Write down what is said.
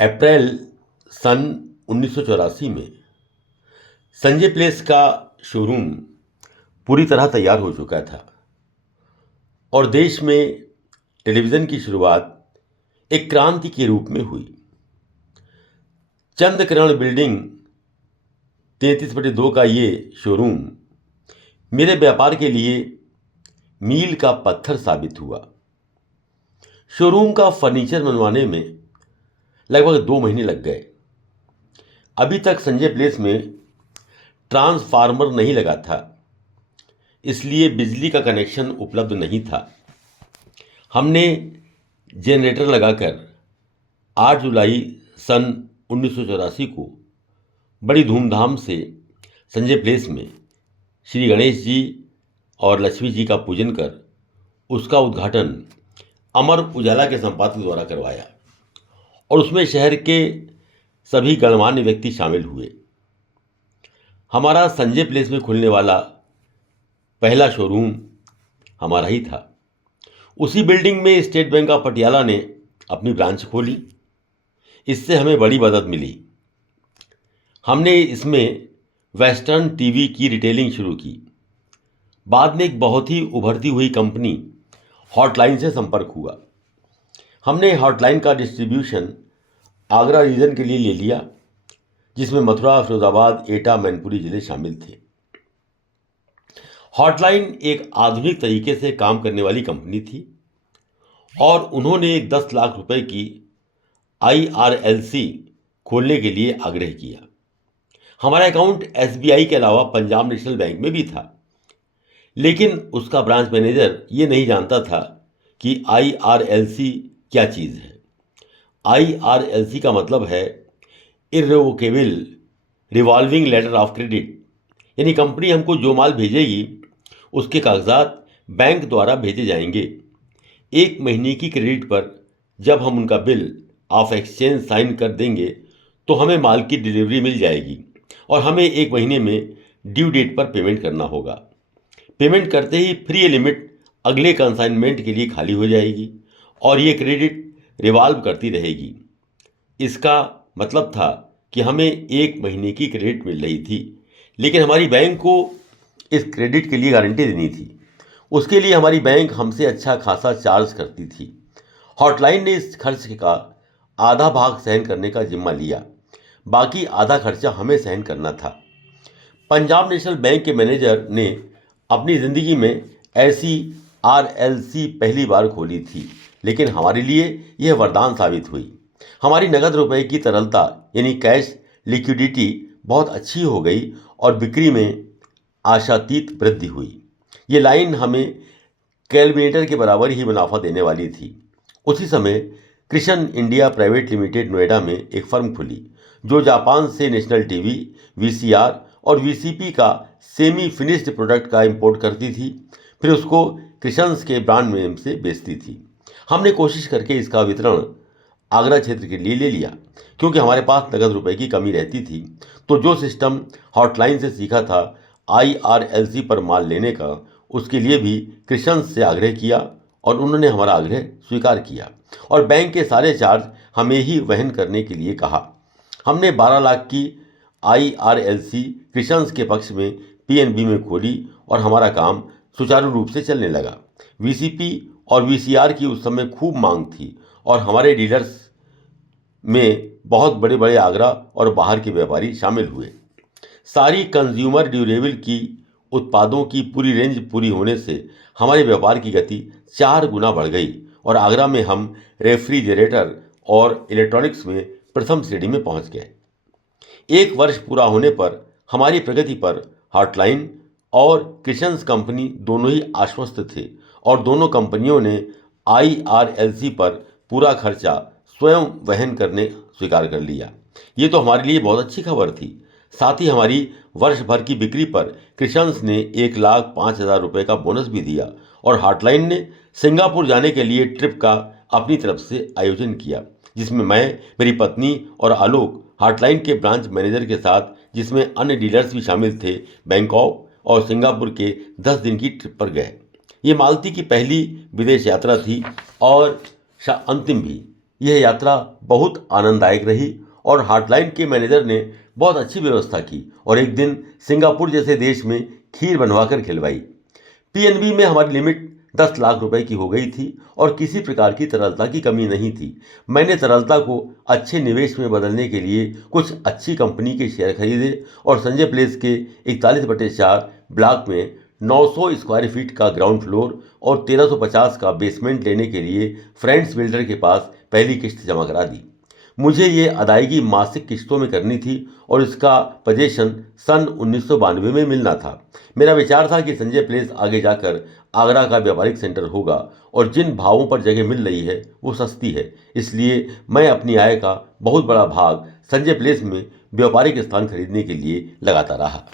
अप्रैल सन 1984 में संजय प्लेस का शोरूम पूरी तरह तैयार हो चुका था और देश में टेलीविज़न की शुरुआत एक क्रांति के रूप में हुई। चंद्रकिरण बिल्डिंग 33/2 का ये शोरूम मेरे व्यापार के लिए मील का पत्थर साबित हुआ। शोरूम का फर्नीचर बनवाने में लगभग 2 महीने लग गए। अभी तक संजय प्लेस में ट्रांसफार्मर नहीं लगा था, इसलिए बिजली का कनेक्शन उपलब्ध नहीं था। हमने जनरेटर लगाकर 8 जुलाई सन 1984 को बड़ी धूमधाम से संजय प्लेस में श्री गणेश जी और लक्ष्मी जी का पूजन कर उसका उद्घाटन अमर उजाला के संपादक द्वारा करवाया और उसमें शहर के सभी गणमान्य व्यक्ति शामिल हुए। हमारा संजय प्लेस में खुलने वाला पहला शोरूम हमारा ही था। उसी बिल्डिंग में स्टेट बैंक ऑफ पटियाला ने अपनी ब्रांच खोली। इससे हमें बड़ी मदद मिली। हमने इसमें वेस्टर्न टीवी की रिटेलिंग शुरू की। बाद में एक बहुत ही उभरती हुई कंपनी हॉटलाइन से संपर्क हुआ। हमने हॉटलाइन का डिस्ट्रीब्यूशन आगरा रीजन के लिए ले लिया, जिसमें मथुरा, फिरोजाबाद, एटा, मैनपुरी जिले शामिल थे। हॉटलाइन एक आधुनिक तरीके से काम करने वाली कंपनी थी और उन्होंने एक 10 लाख रुपए की IRLC खोलने के लिए आग्रह किया। हमारा अकाउंट SBI के अलावा पंजाब नेशनल बैंक में भी था, लेकिन उसका ब्रांच मैनेजर ये नहीं जानता था कि IRLC क्या चीज़ है। IRLC का मतलब है इर्रेवोकेबल रिवॉल्विंग लेटर ऑफ क्रेडिट, यानी कंपनी हमको जो माल भेजेगी उसके कागजात बैंक द्वारा भेजे जाएंगे। 1 महीने की क्रेडिट पर जब हम उनका बिल ऑफ एक्सचेंज साइन कर देंगे तो हमें माल की डिलीवरी मिल जाएगी और हमें 1 महीने में ड्यू डेट पर पेमेंट करना होगा। पेमेंट करते ही फ्री लिमिट अगले कंसाइनमेंट के लिए खाली हो जाएगी और ये क्रेडिट रिवॉल्व करती रहेगी। इसका मतलब था कि हमें 1 महीने की क्रेडिट मिल रही थी, लेकिन हमारी बैंक को इस क्रेडिट के लिए गारंटी देनी थी। उसके लिए हमारी बैंक हमसे अच्छा खासा चार्ज करती थी। हॉटलाइन ने इस खर्च का आधा भाग सहन करने का जिम्मा लिया, बाकी आधा खर्चा हमें सहन करना था। पंजाब नेशनल बैंक के मैनेजर ने अपनी ज़िंदगी में ऐसी RLC पहली बार खोली थी, लेकिन हमारे लिए यह वरदान साबित हुई। हमारी नगद रुपए की तरलता यानी कैश लिक्विडिटी बहुत अच्छी हो गई और बिक्री में आशातीत वृद्धि हुई। ये लाइन हमें कैलकुलेटर के बराबर ही मुनाफा देने वाली थी। उसी समय Krishna India private limited Noida में एक फर्म खुली, जो जापान से नेशनल टीवी, VCR और VCP का सेमी फिनिश्ड प्रोडक्ट का इंपोर्ट करती थी, फिर उसको कृष्णस के ब्रांड नेम से बेचती थी। हमने कोशिश करके इसका वितरण आगरा क्षेत्र के लिए ले लिया, क्योंकि हमारे पास नगद रुपए की कमी रहती थी। तो जो सिस्टम हॉटलाइन से सीखा था IRLC पर माल लेने का, उसके लिए भी कृष्णस से आग्रह किया और उन्होंने हमारा आग्रह स्वीकार किया और बैंक के सारे चार्ज हमें ही वहन करने के लिए कहा। हमने 12 लाख की IRLC कृष्णस के पक्ष में PNB में खोली और हमारा काम सुचारू रूप से चलने लगा। VCP और VCR की उस समय खूब मांग थी और हमारे डीलर्स में बहुत बड़े बड़े आगरा और बाहर के व्यापारी शामिल हुए। सारी कंज्यूमर ड्यूरेबल की उत्पादों की पूरी रेंज पूरी होने से हमारे व्यापार की गति 4 गुना बढ़ गई और आगरा में हम रेफ्रिजरेटर और इलेक्ट्रॉनिक्स में प्रथम श्रेणी में पहुंच गए। 1 वर्ष पूरा होने पर हमारी प्रगति पर हॉटलाइन और कृष्णस कंपनी दोनों ही आश्वस्त थे और दोनों कंपनियों ने IRLC पर पूरा खर्चा स्वयं वहन करने स्वीकार कर लिया। ये तो हमारे लिए बहुत अच्छी खबर थी। साथ ही हमारी वर्ष भर की बिक्री पर कृष्णस ने 1,05,000 रुपये का बोनस भी दिया और हॉटलाइन ने सिंगापुर जाने के लिए ट्रिप का अपनी तरफ से आयोजन किया, जिसमें मैं, मेरी पत्नी और आलोक हॉटलाइन के ब्रांच मैनेजर के साथ, जिसमें अन्य डीलर्स भी शामिल थे, बैंकॉक और सिंगापुर के 10 दिन की ट्रिप पर गए। ये मालती की पहली विदेश यात्रा थी और अंतिम भी। यह यात्रा बहुत आनंददायक रही और हॉटलाइन के मैनेजर ने बहुत अच्छी व्यवस्था की और एक दिन सिंगापुर जैसे देश में खीर बनवाकर खिलवाई। पीएनबी में हमारी लिमिट 10 लाख रुपए की हो गई थी और किसी प्रकार की तरलता की कमी नहीं थी। मैंने तरलता को अच्छे निवेश में बदलने के लिए कुछ अच्छी कंपनी के शेयर खरीदे और संजय प्लेस के 41/4 ब्लॉक में 900 स्क्वायर फीट का ग्राउंड फ्लोर और 1350 का बेसमेंट लेने के लिए फ्रेंड्स बिल्डर के पास पहली किस्त जमा करा दी। मुझे ये अदायगी मासिक किस्तों में करनी थी और इसका पोजीशन सन 1992 में मिलना था। मेरा विचार था कि संजय प्लेस आगे जाकर आगरा का व्यापारिक सेंटर होगा और जिन भावों पर जगह मिल रही है वो सस्ती है, इसलिए मैं अपनी आय का बहुत बड़ा भाग संजय प्लेस में व्यापारिक स्थान खरीदने के लिए लगाता रहा।